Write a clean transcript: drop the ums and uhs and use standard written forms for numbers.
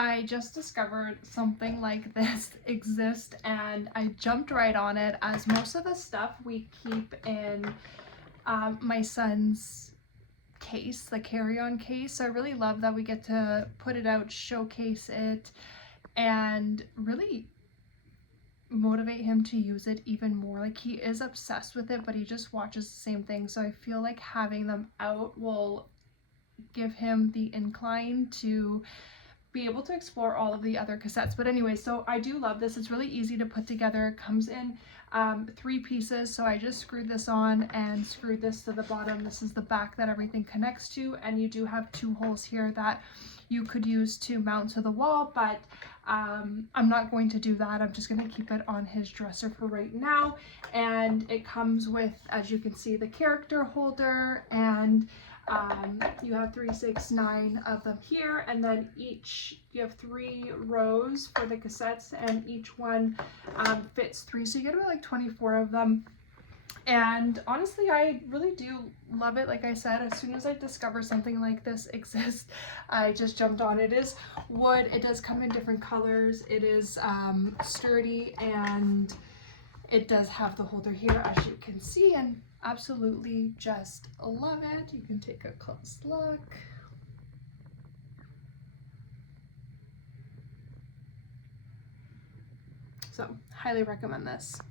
I just discovered something like this exists and I jumped right on it, as most of the stuff we keep in my son's case, the carry-on case. So I really love that we get to put it out, showcase it, and really motivate him to use it even more. Like, he is obsessed with it, but he just watches the same thing. So I feel like having them out will give him the incline to be able to explore all of the other cassettes. But anyway, so I do love this. It's really easy to put together. It comes in 3 pieces. So I just screwed this on and screwed this to the bottom. This is the back that everything connects to, and you do have 2 holes here that you could use to mount to the wall, but I'm not going to do that. I'm just going to keep it on his dresser for right now. And it comes with, as you can see, the character holder, and you have 3, 6, 9 of them here, and then you have 3 rows for the cassettes, and each one fits 3, so you get about like 24 of them. And honestly, I really do love it. Like I said, as soon as I discover something like this exists, I just jumped on. It is wood. It does come in different colors. It is sturdy, and it does have the holder here, as you can see, and absolutely just love it. You can take a close look. So highly recommend this.